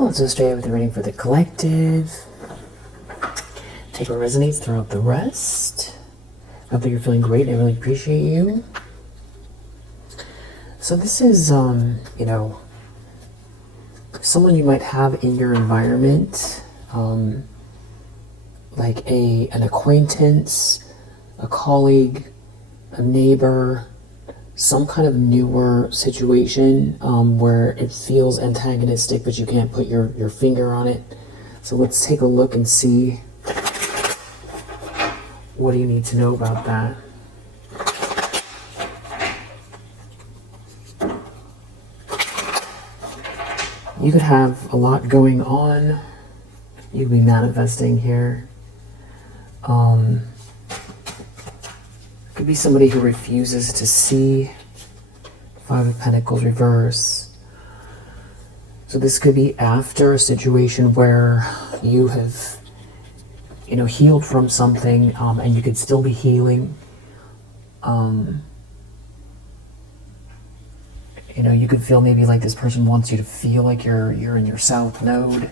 Let's go straight with the reading for the collective. Take what resonates, throw out the rest. I hope that you're feeling great. I really appreciate you. So this is, you know, someone you might have in your environment, like an acquaintance, a colleague, a neighbor, some kind of newer situation where it feels antagonistic, but you can't put your finger on it. So let's take a look and see, what do you need to know about that? You could have a lot going on. You could be manifesting here. Could be somebody who refuses to see. Five of Pentacles reverse. So this could be after a situation where you have, you know, healed from something, and you could still be healing. You know, you could feel maybe like this person wants you to feel like you're in your south node.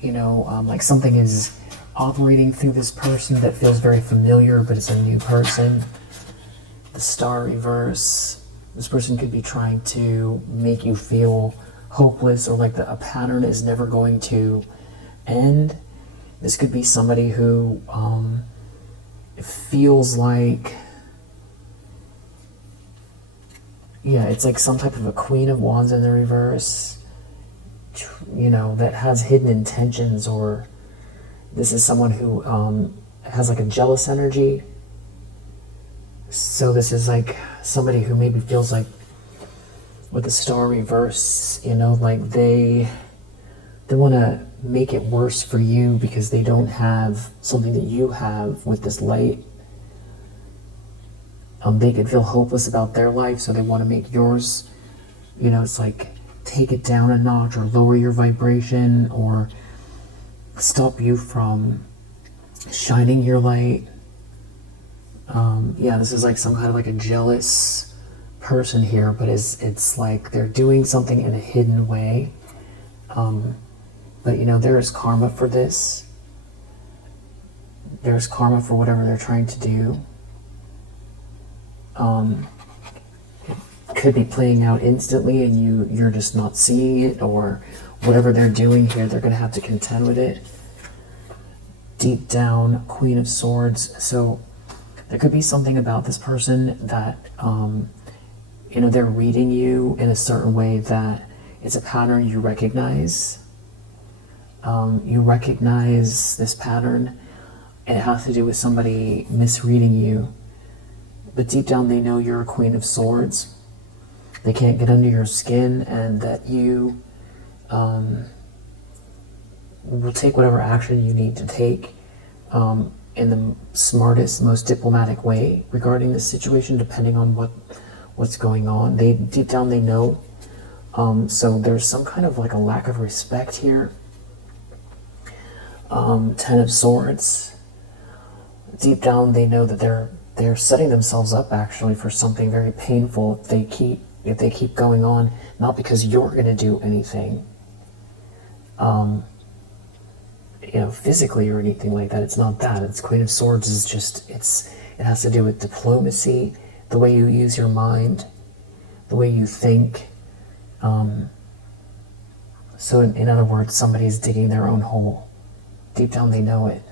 You know, like something is operating through this person that feels very familiar, but it's a new person. The Star reverse. This person could be trying to make you feel hopeless, or like a pattern is never going to end. This could be somebody who feels like, yeah, it's like some type of a Queen of Wands in the reverse, you know, that has hidden intentions, or this is someone who has like a jealous energy. So this is like somebody who maybe feels like, with the Star reverse, you know, like they want to make it worse for you because they don't have something that you have with this light. They could feel hopeless about their life, so they want to make yours, you know, it's like take it down a notch, or lower your vibration, or stop you from shining your light. Yeah, this is like some kind of like a jealous person here, but it's like they're doing something in a hidden way. But you know, there is karma for this. There's karma for whatever they're trying to do. It could be playing out instantly and you're just not seeing it, or whatever they're doing here, they're going to have to contend with it. Deep down, Queen of Swords. So there could be something about this person that, you know, they're reading you in a certain way that it's a pattern you recognize. You recognize this pattern, and it has to do with somebody misreading you. But deep down they know you're a Queen of Swords. They can't get under your skin, and that you will take whatever action you need to take in the smartest, most diplomatic way regarding this situation, depending on what's going on. Deep down they know. So there's some kind of like a lack of respect here. Ten of Swords. Deep down they know that they're setting themselves up actually for something very painful if they keep going on, not because you're going to do anything, you know, physically or anything like that. It's not that. It's Queen of Swords is just, it has to do with diplomacy, the way you use your mind, the way you think. So in other words, somebody's digging their own hole. Deep down they know it.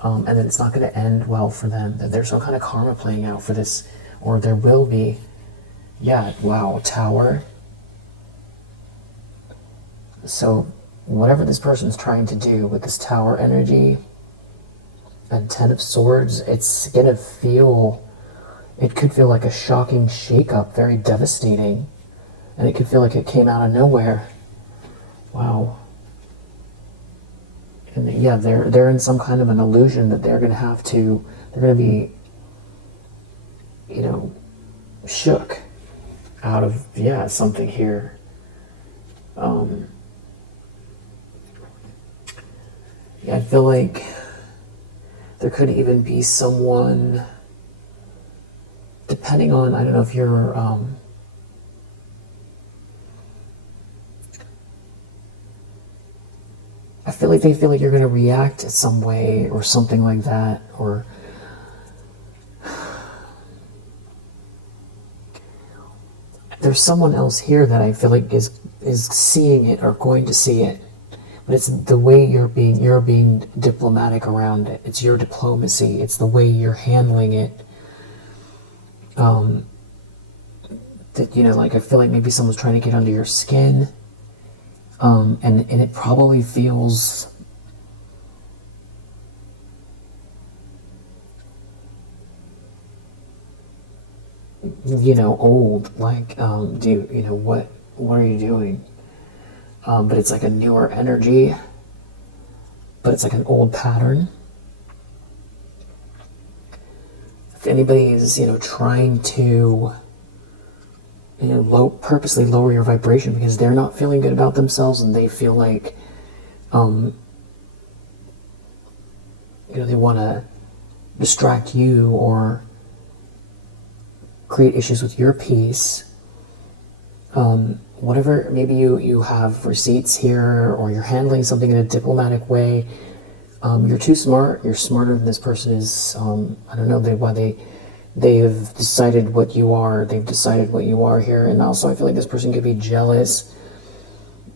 And then it's not going to end well for them. That there's some kind of karma playing out for this, or there will be. Yeah, wow, Tower. So whatever this person's trying to do with this Tower energy and Ten of Swords, it's going to feel, it could feel like a shocking shakeup, very devastating. And it could feel like it came out of nowhere. Wow. And yeah, they're in some kind of an illusion that they're going to be, you know, shook out of, yeah, something here. Yeah, I feel like there could even be someone, depending on, I don't know if you're, I feel like they feel like you're going to react some way or something like that, or there's someone else here that I feel like is seeing it or going to see it, but it's the way you're being diplomatic around it. It's your diplomacy. It's the way you're handling it. That, you know, like I feel like maybe someone's trying to get under your skin, and it probably feels, you know, old. Like, you know, what are you doing? But it's like a newer energy, but it's like an old pattern. If anybody is, you know, trying to, you know, purposely lower your vibration because they're not feeling good about themselves and they feel like, you know, they want to distract you or create issues with your peace. Whatever, maybe you have receipts here, or you're handling something in a diplomatic way. You're too smart. You're smarter than this person is. I don't know they have decided what you are. They've decided what you are here. And also I feel like this person could be jealous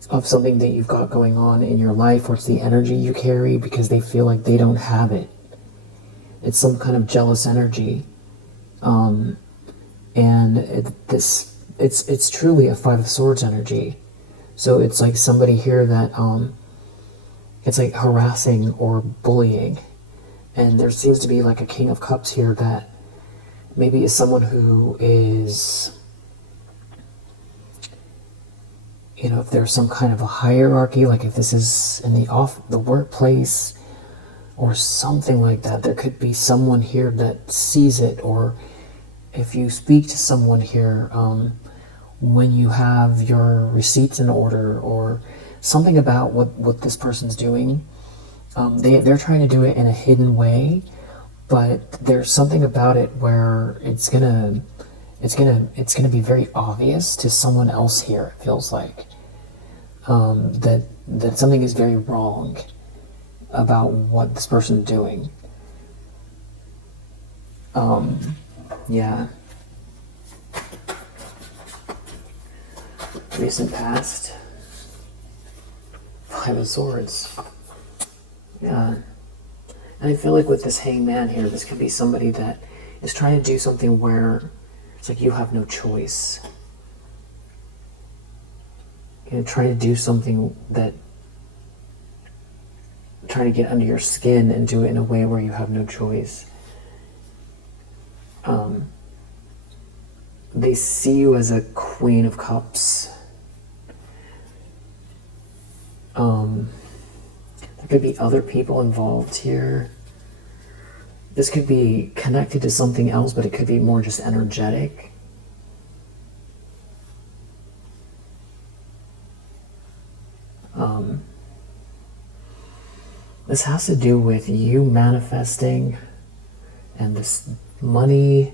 of something that you've got going on in your life, or it's the energy you carry, because they feel like they don't have it. It's some kind of jealous energy. And it's truly a Five of Swords energy. So it's like somebody here that it's like harassing or bullying. And there seems to be like a King of Cups here that maybe is someone who is, you know, if there's some kind of a hierarchy, like if this is in the workplace or something like that, there could be someone here that sees it. Or if you speak to someone here, when you have your receipts in order, or something about what this person's doing, they're trying to do it in a hidden way, but there's something about it where it's gonna be very obvious to someone else here. It feels like that something is very wrong about what this person's doing. Yeah. Recent past. Five of Swords. Yeah. And I feel like with this Hangman here, this could be somebody that is trying to do something where it's like you have no choice. You know, trying to do something that, trying to get under your skin and do it in a way where you have no choice. They see you as a Queen of Cups. There could be other people involved here. This could be connected to something else, but it could be more just energetic. This has to do with you manifesting and this money,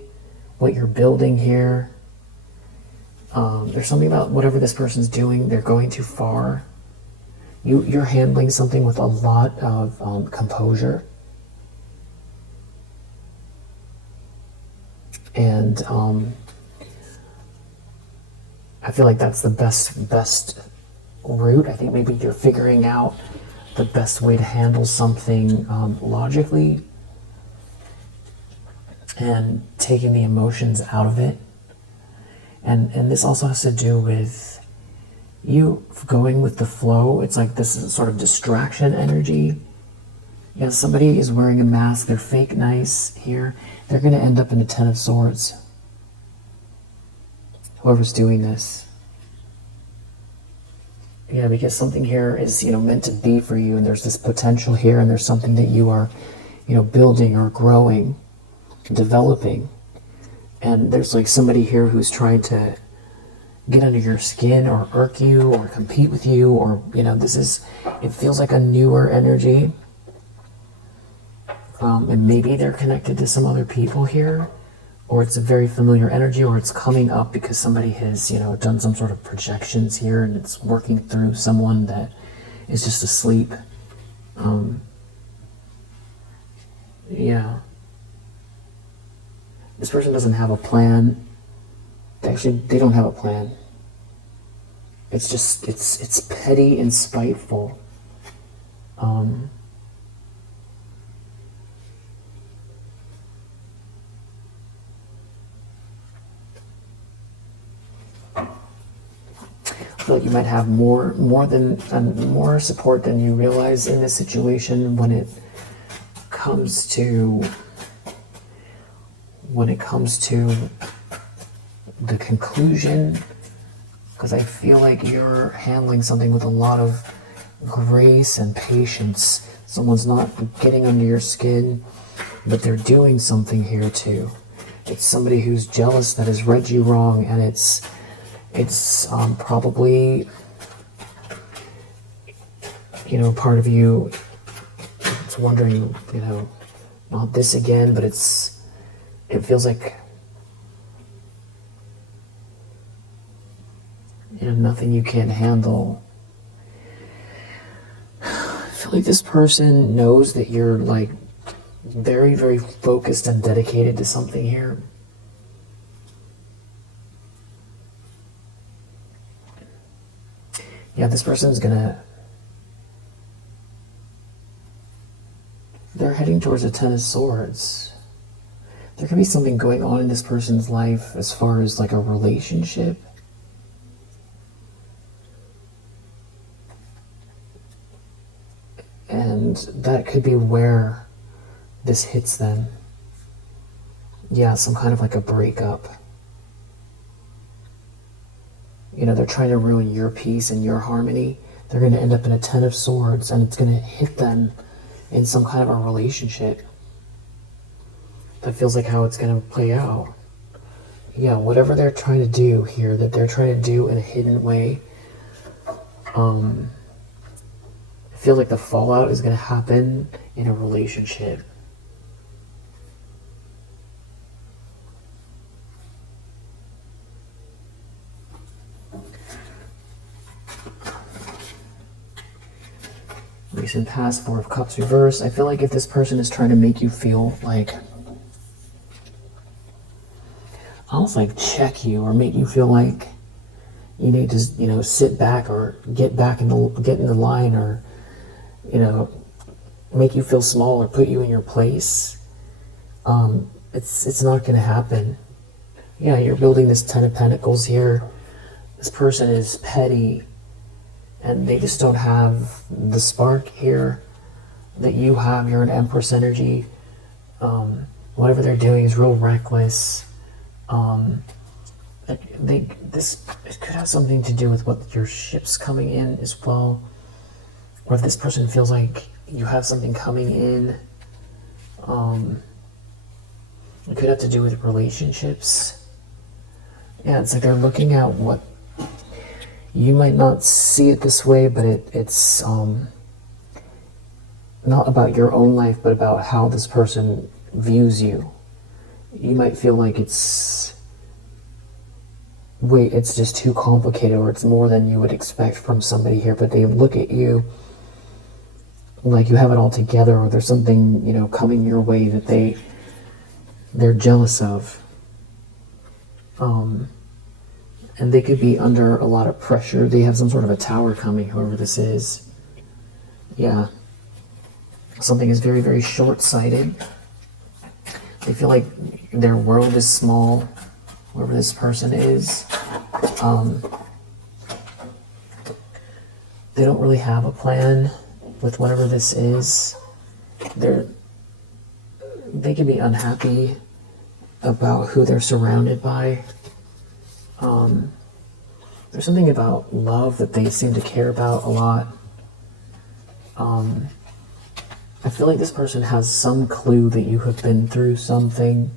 what you're building here. There's something about whatever this person's doing, they're going too far. You're handling something with a lot of composure. And I feel like that's the best route. I think maybe you're figuring out the best way to handle something logically and taking the emotions out of it. And this also has to do with you going with the flow. It's like this is sort of distraction energy. Yeah, somebody is wearing a mask, they're fake nice here. They're going to end up in the Ten of Swords. Whoever's doing this. Yeah, because something here is, you know, meant to be for you, and there's this potential here, and there's something that you are, you know, building or growing, developing. And there's like somebody here who's trying to get under your skin or irk you or compete with you, or, you know, it feels like a newer energy. And maybe they're connected to some other people here, or it's a very familiar energy, or it's coming up because somebody has, you know, done some sort of projections here and it's working through someone that is just asleep. Yeah. This person doesn't have a plan. Actually, they don't have a plan. It's just, it's petty and spiteful. I feel like you might have more support than you realize in this situation when it comes to the conclusion, because I feel like you're handling something with a lot of grace and patience. Someone's not getting under your skin, but they're doing something here too. It's somebody who's jealous that has read you wrong, and it's probably, part of you is wondering, not this again, but it feels like, nothing you can't handle. I feel like this person knows that you're like very, very focused and dedicated to something here. Yeah, this person's they're heading towards a Ten of Swords. There could be something going on in this person's life as far as like a relationship. And that could be where this hits them. Yeah, some kind of like a breakup. They're trying to ruin your peace and your harmony. They're going to end up in a Ten of Swords, and it's going to hit them in some kind of a relationship. That feels like how it's going to play out. Yeah, whatever they're trying to do here, that they're trying to do in a hidden way, I feel like the fallout is going to happen in a relationship. Recent past, Four of Cups reverse. I feel like if this person is trying to make you feel like, almost like check you or make you feel like you need to, sit back or get in the line, or, make you feel small or put you in your place, it's not going to happen. Yeah, you're building this Ten of Pentacles here. This person is petty, and they just don't have the spark here that you have. You're an Empress energy. Whatever they're doing is real reckless. It could have something to do with what your ship's coming in as well. Or if this person feels like you have something coming in, it could have to do with relationships. Yeah, it's like they're looking at what, you might not see it this way, but it's not about your own life, but about how this person views you. You might feel like it's just too complicated, or it's more than you would expect from somebody here, but they look at you like you have it all together, or there's something, coming your way that they're jealous of. And they could be under a lot of pressure. They have some sort of a tower coming, whoever this is. Yeah. Something is very, very short-sighted. They feel like their world is small, whoever this person is. They don't really have a plan with whatever this is. They can be unhappy about who they're surrounded by. There's something about love that they seem to care about a lot. I feel like this person has some clue that you have been through something,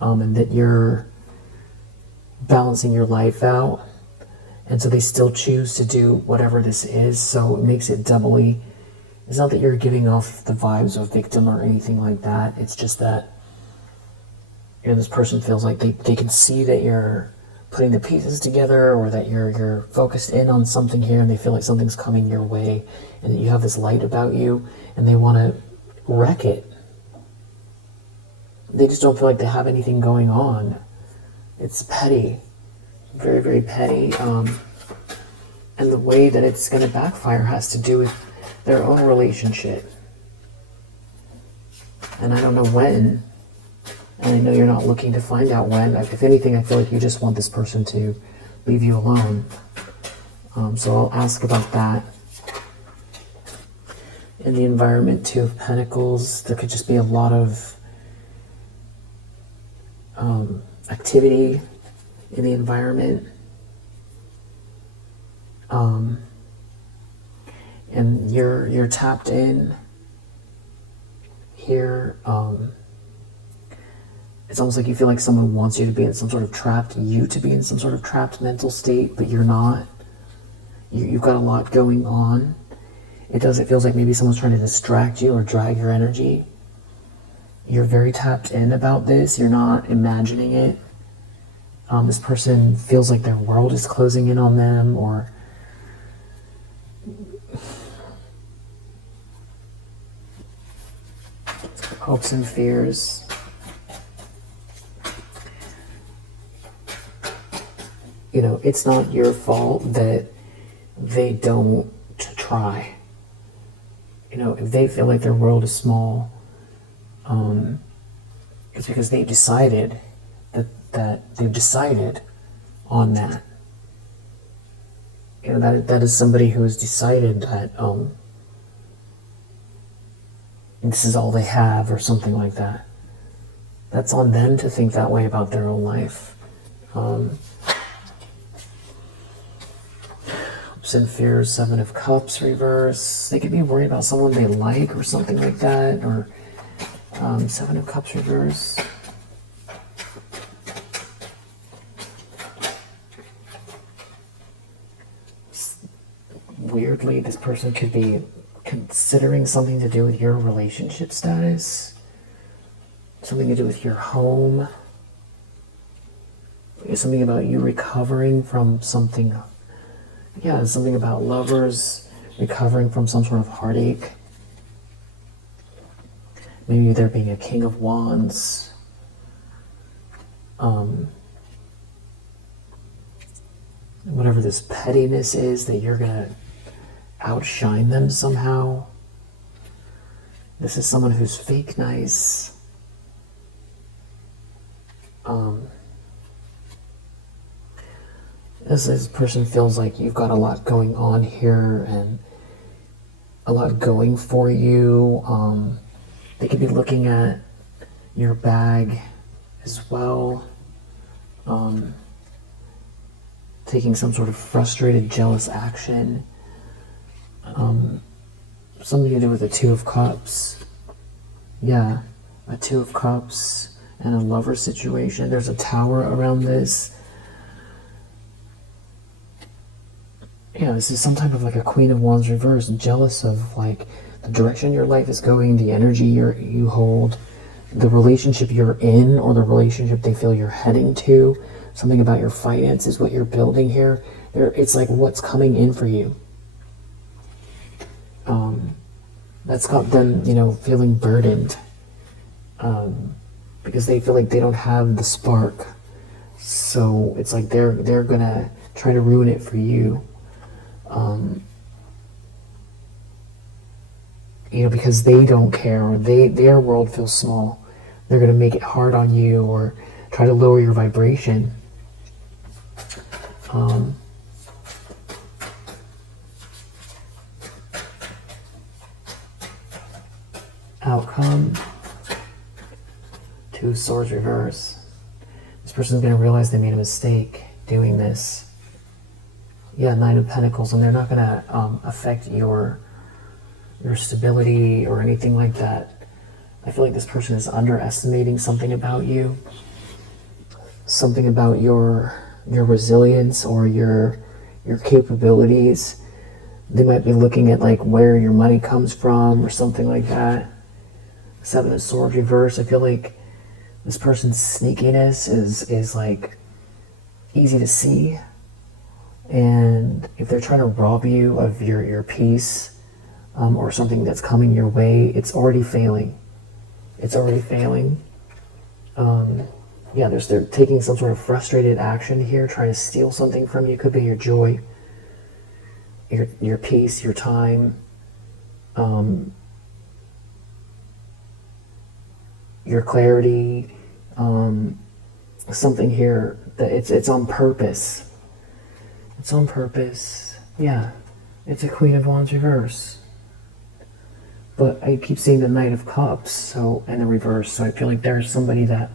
and that you're balancing your life out, and so they still choose to do whatever this is, so it makes it doubly. It's not that you're giving off the vibes of victim or anything like that. It's just that this person feels like they can see that you're putting the pieces together, or that you're focused in on something here and they feel like something's coming your way and that you have this light about you and they want to wreck it. They just don't feel like they have anything going on. It's petty. Very, very petty. And the way that it's going to backfire has to do with their own relationship. And I don't know when. And I know you're not looking to find out when. If anything, I feel like you just want this person to leave you alone. So I'll ask about that. In the environment, Two of Pentacles, there could just be a lot of activity in the environment. And you're tapped in here. It's almost like you feel like someone wants you to be in some sort of trapped mental state, but you're not. You've got a lot going on. It feels like maybe someone's trying to distract you or drag your energy. You're very tapped in about this. You're not imagining it. This person feels like their world is closing in on them, or hopes and fears. You know, it's not your fault that they don't try. You know, if they feel like their world is small, it's because they've decided that they've decided on that. You know, that is somebody who has decided that this is all they have, or something like that. That's on them to think that way about their own life. Hopes and fears, Seven of Cups reverse. They could be worried about someone they like or something like that, or Seven of Cups reverse. Weirdly, this person could be considering something to do with your relationship status, something to do with your home. It's something about you recovering from something. Yeah, something about lovers recovering from some sort of heartache. Maybe there being a King of Wands. Whatever this pettiness is, that you're going to outshine them somehow. This is someone who's fake nice. This person feels like you've got a lot going on here and a lot going for you. They could be looking at your bag as well. Taking some sort of frustrated, jealous action. Something to do with the Two of Cups. Yeah, a Two of Cups and a lover situation. There's a Tower around this. Yeah, this is some type of like a Queen of Wands reverse, jealous of like the direction your life is going, the energy you hold, the relationship you're in, or the relationship they feel you're heading to. Something about your finances, what you're building here. It's like what's coming in for you. That's got them, you know, feeling burdened. Because they feel like they don't have the spark. So it's like they're gonna try to ruin it for you. You know, because they don't care, or their world feels small. They're going to make it hard on you, or try to lower your vibration. Outcome. Two of Swords reverse. This person's going to realize they made a mistake doing this. Yeah, Nine of Pentacles, and they're not going to affect your stability or anything like that. I feel like this person is underestimating something about you, something about your resilience or your capabilities. They might be looking at like where your money comes from or something like that. Seven of Swords reverse. I feel like this person's sneakiness is like easy to see. And if they're trying to rob you of your peace, or something that's coming your way, it's already failing. It's already failing. Yeah, they're taking some sort of frustrated action here, trying to steal something from you. Could be your joy, your peace, your time, your clarity. Something here that it's on purpose. It's on purpose. Yeah, it's a Queen of Wands reverse. But I keep seeing the Knight of Cups, so, and the reverse. So I feel like there's somebody that,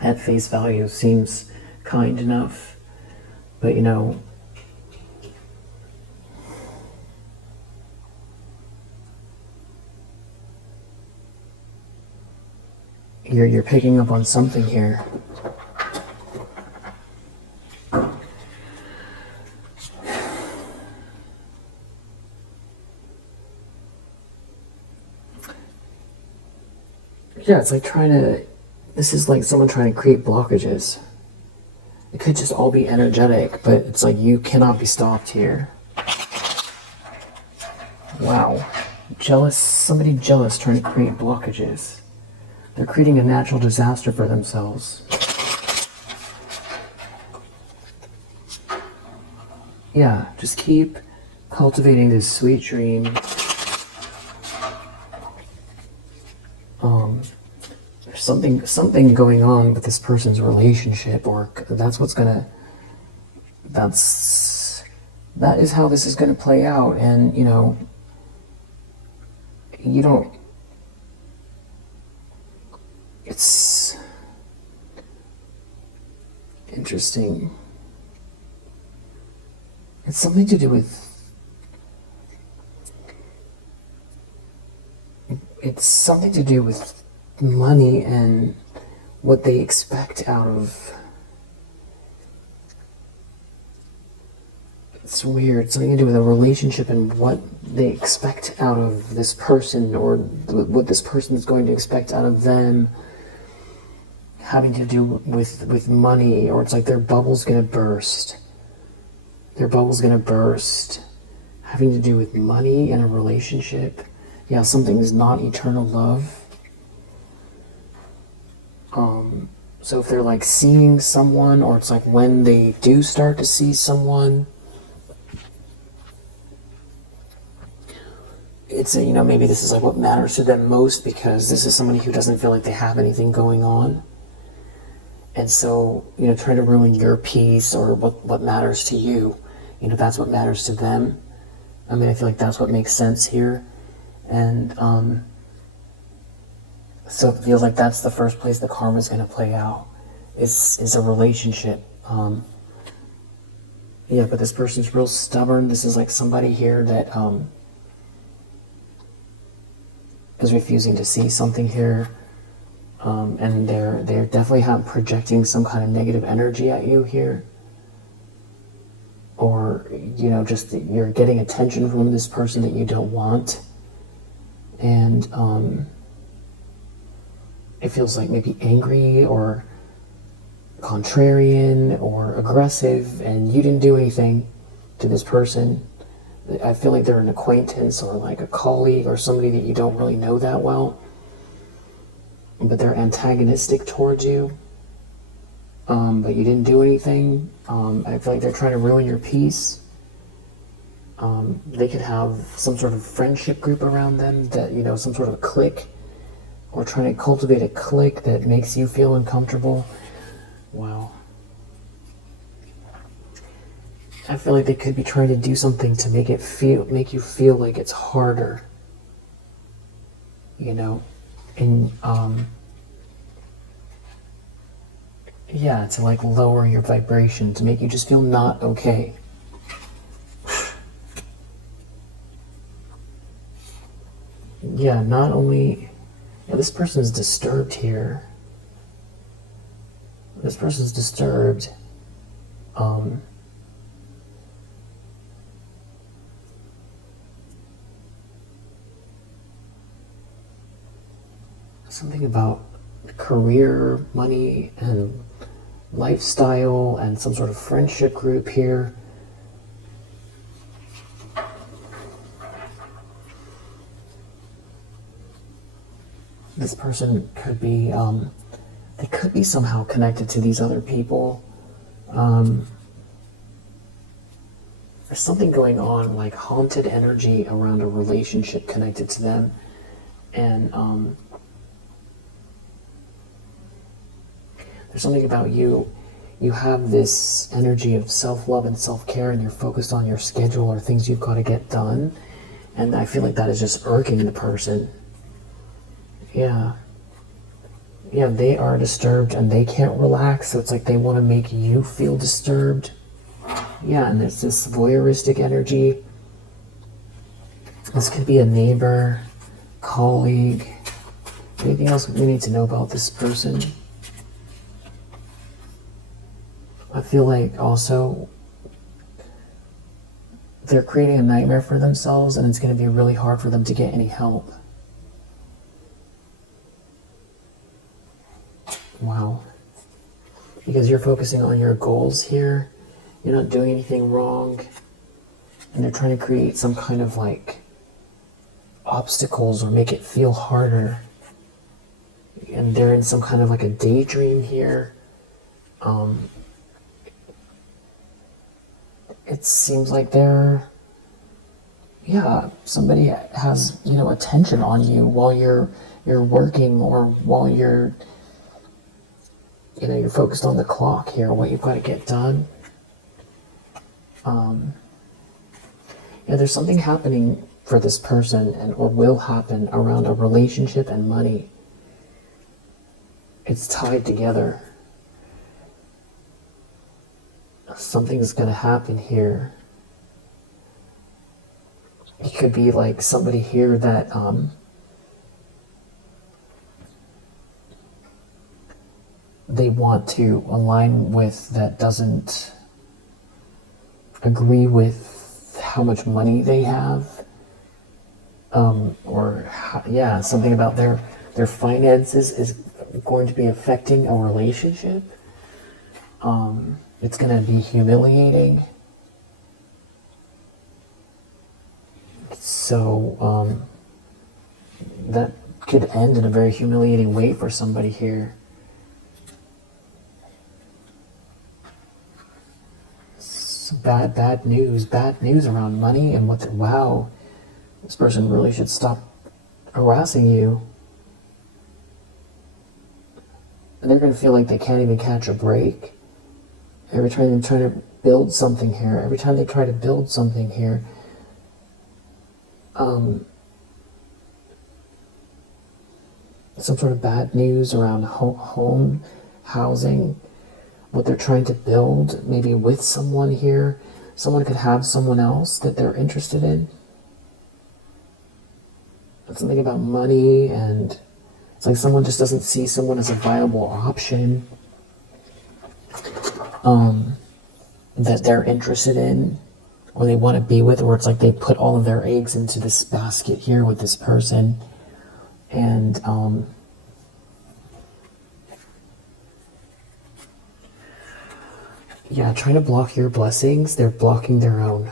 at face value, seems kind enough, but you know, you're picking up on something here. Yeah, it's like this is like someone trying to create blockages. It could just all be energetic, but it's like you cannot be stopped here. Wow. Jealous, somebody jealous trying to create blockages. They're creating a natural disaster for themselves. Yeah, just keep cultivating this sweet dream. There's something going on with this person's relationship, or that is how this is gonna play out. And you know, you don't, it's interesting. It's something to do with, money and what they expect out of. It's weird. Something to do with a relationship and what they expect out of this person, or what this person is going to expect out of them. Having to do with money, or it's like their bubble's gonna burst. Their bubble's gonna burst. Having to do with money and a relationship. Yeah, something is not eternal love. So if they're like seeing someone, or it's like when they do start to see someone, it's a, you know, maybe this is like what matters to them most, because this is somebody who doesn't feel like they have anything going on. And so, you know, trying to ruin your peace or what matters to you, you know, that's what matters to them. I mean, I feel like that's what makes sense here. And so it feels like that's the first place the karma is going to play out, is a relationship. Yeah, but this person's real stubborn. This is like somebody here that is refusing to see something here. And they're definitely projecting some kind of negative energy at you here. Or, you know, just that you're getting attention from this person that you don't want. And it feels like maybe angry or contrarian or aggressive, and you didn't do anything to this person. I feel like they're an acquaintance or like a colleague or somebody that you don't really know that well, but they're antagonistic towards you, but you didn't do anything. I feel like they're trying to ruin your peace. They could have some sort of friendship group around them, that, you know, some sort of clique, or trying to cultivate a clique that makes you feel uncomfortable. Wow. I feel like they could be trying to do something to make you feel like it's harder, you know, and yeah, to like lower your vibration, to make you just feel not okay. Yeah, not only, yeah, this person's disturbed here. This person's disturbed. Something about career, money, and lifestyle and some sort of friendship group here. This person could be, they could be somehow connected to these other people. There's something going on, like haunted energy around a relationship connected to them. And there's something about you. You have this energy of self-love and self-care, and you're focused on your schedule or things you've got to get done. And I feel like that is just irking the person. Yeah. Yeah, they are disturbed and they can't relax, so it's like they want to make you feel disturbed. Yeah, and there's this voyeuristic energy. This could be a neighbor, colleague. Anything else we need to know about this person? I feel like also they're creating a nightmare for themselves, and it's going to be really hard for them to get any help. Wow. Because you're focusing on your goals here. You're not doing anything wrong. And they're trying to create some kind of like obstacles or make it feel harder. And they're in some kind of like a daydream here. It seems like somebody has, attention on you while you're working, or while you're focused on the clock here, what you've got to get done. There's something happening for this person, or will happen around a relationship and money. It's tied together. Something's going to happen here. It could be like somebody here that they want to align with, that doesn't agree with how much money they have, something about their finances is going to be affecting a relationship. It's going to be humiliating. So that could end in a very humiliating way for somebody here. Bad news around money, and wow, this person really should stop harassing you. And they're going to feel like they can't even catch a break. Every time they try to build something here, some sort of bad news around home, housing, what they're trying to build, maybe with someone here. Someone could have someone else that they're interested in. Something about money, and it's like someone just doesn't see someone as a viable option that they're interested in, or they want to be with, or it's like they put all of their eggs into this basket here with this person. And trying to block your blessings, they're blocking their own.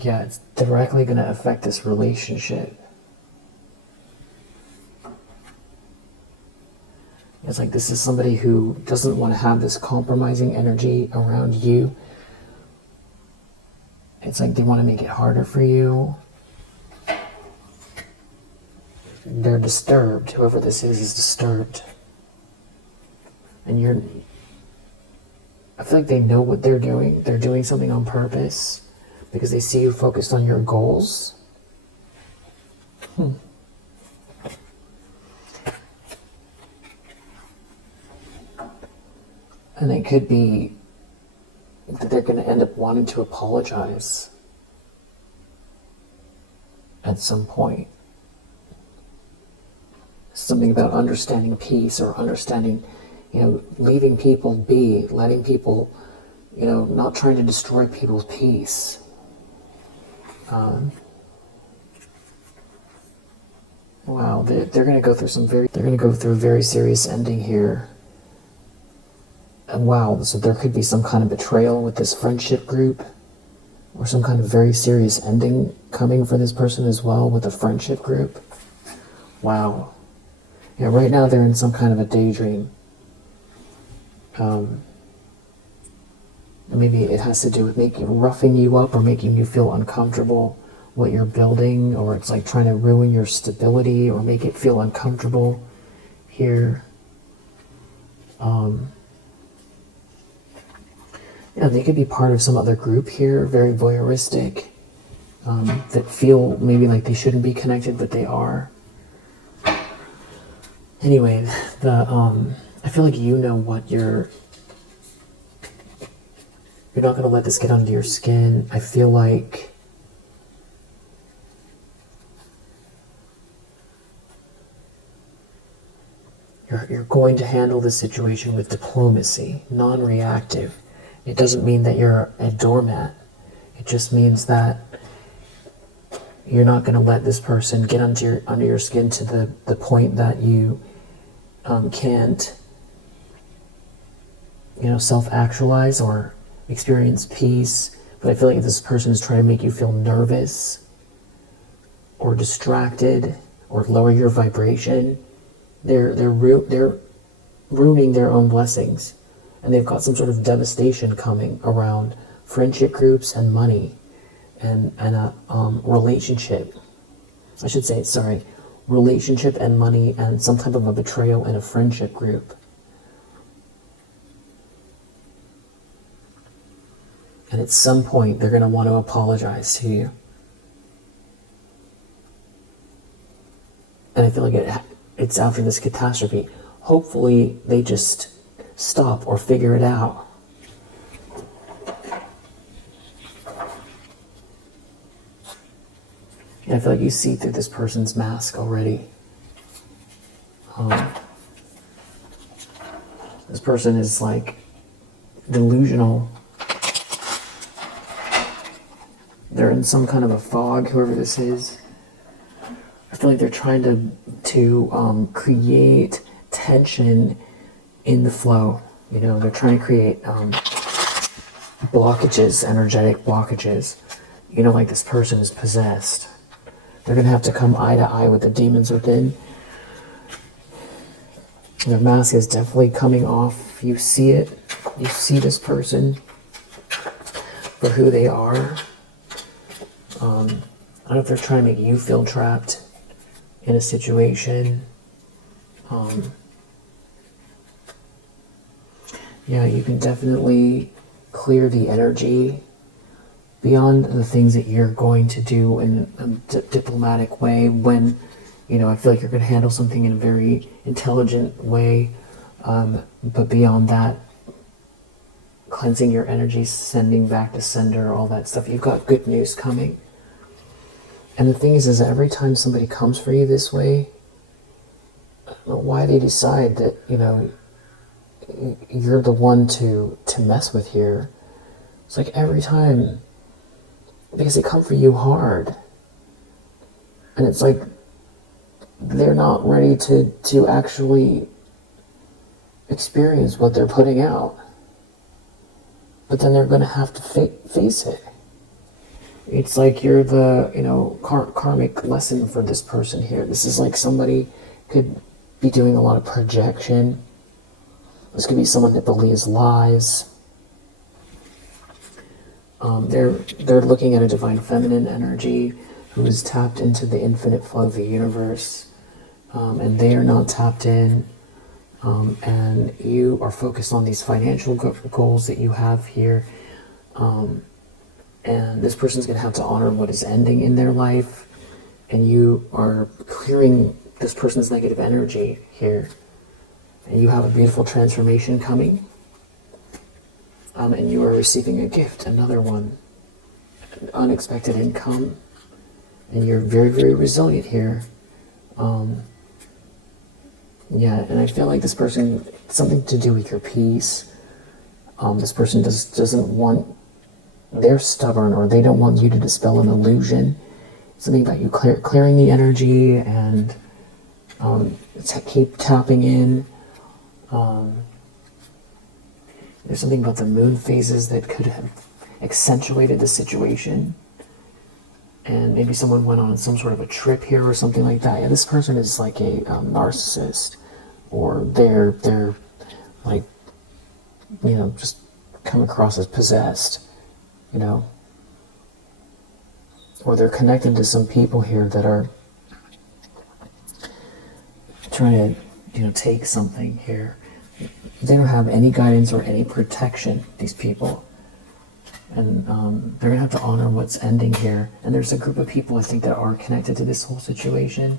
Yeah, it's directly going to affect this relationship. It's like this is somebody who doesn't want to have this compromising energy around you. It's like they want to make it harder for you. They're disturbed. Whoever this is disturbed. And I feel like they know what they're doing. They're doing something on purpose because they see you focused on your goals. And it could be that they're going to end up wanting to apologize at some point. Something about understanding peace, or understanding, leaving people be, letting people, not trying to destroy people's peace. Wow, they're going to go through they're going to go through a very serious ending here. And wow, so there could be some kind of betrayal with this friendship group, or some kind of very serious ending coming for this person as well with a friendship group. Wow. Yeah, right now they're in some kind of a daydream. Maybe it has to do with roughing you up or making you feel uncomfortable what you're building, or it's like trying to ruin your stability or make it feel uncomfortable here. Yeah, they could be part of some other group here, very voyeuristic, that feel maybe like they shouldn't be connected, but they are. Anyway, I feel like you know what you're not going to let this get under your skin. I feel like you're going to handle the situation with diplomacy, non-reactive. It doesn't mean that you're a doormat. It just means that you're not going to let this person get under your skin to the point that you can't, self-actualize or experience peace. But I feel like this person is trying to make you feel nervous or distracted or lower your vibration. They're ruining their own blessings, and they've got some sort of devastation coming around friendship groups and money and a relationship. I should say, sorry, relationship and money and some type of a betrayal in a friendship group. And at some point, they're going to want to apologize to you. And I feel like it's after this catastrophe. Hopefully, they just stop or figure it out. And I feel like you see through this person's mask already. This person is like delusional. They're in some kind of a fog, whoever this is. I feel like they're trying to create tension in the flow. They're trying to create blockages, energetic blockages. Like this person is possessed. They're going to have to come eye to eye with the demons within. Their mask is definitely coming off. You see it. You see this person for who they are. I don't know if they're trying to make you feel trapped in a situation. Yeah, you can definitely clear the energy beyond the things that you're going to do in a diplomatic way when, I feel like you're going to handle something in a very intelligent way. But beyond that, cleansing your energy, sending back to sender, all that stuff, you've got good news coming. And the thing is every time somebody comes for you this way, I don't know why they decide that, you're the one to mess with here. It's like every time, because they come for you hard. And it's like they're not ready to actually experience what they're putting out. But then they're going to have to face it. It's like you're the, karmic lesson for this person here. This is like somebody could be doing a lot of projection. This could be someone that believes lies. They're looking at a divine feminine energy who is tapped into the infinite flow of the universe, and they are not tapped in. And you are focused on these financial goals that you have here. And this person's going to have to honor what is ending in their life, and you are clearing this person's negative energy here. And you have a beautiful transformation coming. And you are receiving a gift, another one, unexpected income. And you're very, very resilient here. Yeah, and I feel like this person, something to do with your peace. This person doesn't want they're stubborn, or they don't want you to dispel an illusion. Something about you clearing the energy and keep tapping in. There's something about the moon phases that could have accentuated the situation. And maybe someone went on some sort of a trip here or something like that. Yeah, this person is like a narcissist, or they're like, you know, just come across as possessed, you know. Or they're connected to some people here that are trying to, you know, take something here. They don't have any guidance or any protection, these people. And they're going to have to honor what's ending here. And there's a group of people, I think, that are connected to this whole situation.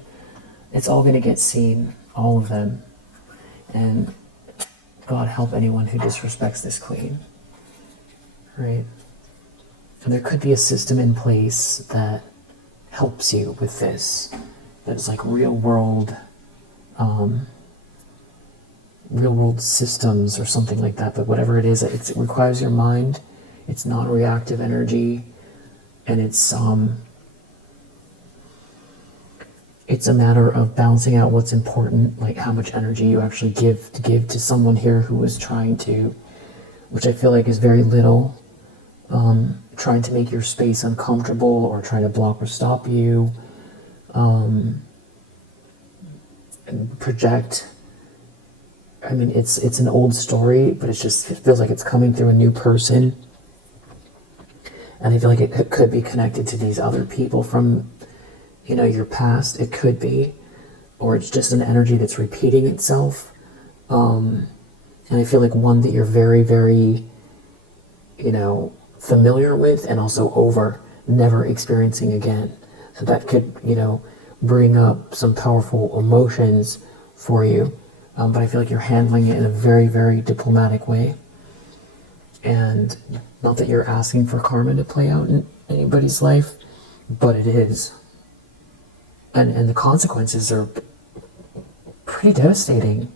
It's all going to get seen, all of them. And God help anyone who disrespects this queen. Right? And there could be a system in place that helps you with this. That is like real world systems or something like that. But whatever it is, it requires your mind. It's non-reactive energy, and it's a matter of balancing out what's important, like how much energy you actually give to someone here who is trying to, which I feel like is very little, trying to make your space uncomfortable or trying to block or stop you, and project. I mean, it's an old story, but it feels like it's coming through a new person. And I feel like it could be connected to these other people from, you know, your past. It could be. Or it's just an energy that's repeating itself. And I feel like one that you're very, very, you know, familiar with, and also over, never experiencing again. So that could, you know, bring up some powerful emotions for you. But I feel like you're handling it in a very, very diplomatic way. And not that you're asking for karma to play out in anybody's life, but it is. And the consequences are pretty devastating.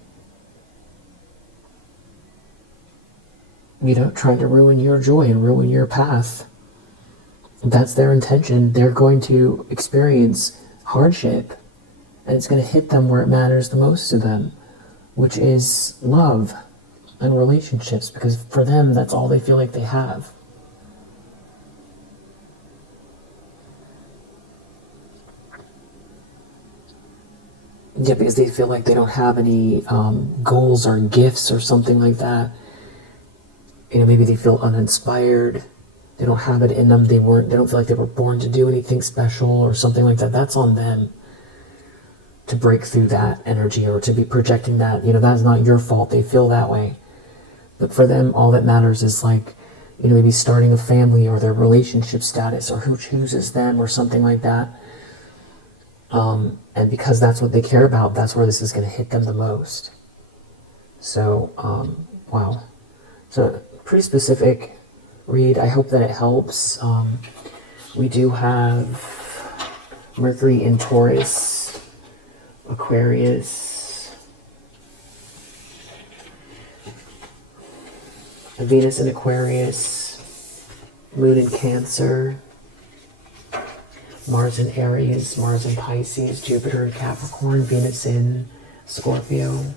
You know, trying to ruin your joy and ruin your path. That's their intention. They're going to experience hardship, and it's going to hit them where it matters the most to them, which is love and relationships, because for them, that's all they feel like they have. Yeah, because they feel like they don't have any goals or gifts or something like that. You know, maybe they feel uninspired. They don't have it in them. They don't feel like they were born to do anything special or something like that. That's on them to break through that energy, or to be projecting that. You know, that's not your fault. They feel that way. But for them, all that matters is, like, you know, maybe starting a family, or their relationship status, or who chooses them, or something like that. And because that's what they care about, that's where this is going to hit them the most. So, wow. So, pretty specific read. I hope that it helps. We do have Mercury in Taurus, Aquarius, Venus in Aquarius, Moon in Cancer, Mars in Aries, Mars in Pisces, Jupiter in Capricorn, Venus in Scorpio,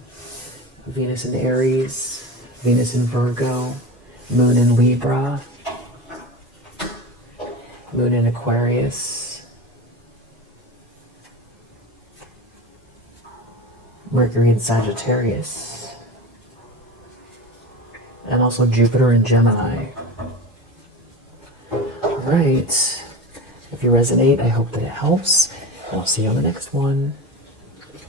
Venus in Aries, Venus in Virgo, Moon in Libra, Moon in Aquarius, Mercury in Sagittarius, and also Jupiter in Gemini. Alright, if you resonate, I hope that it helps, and I'll see you on the next one.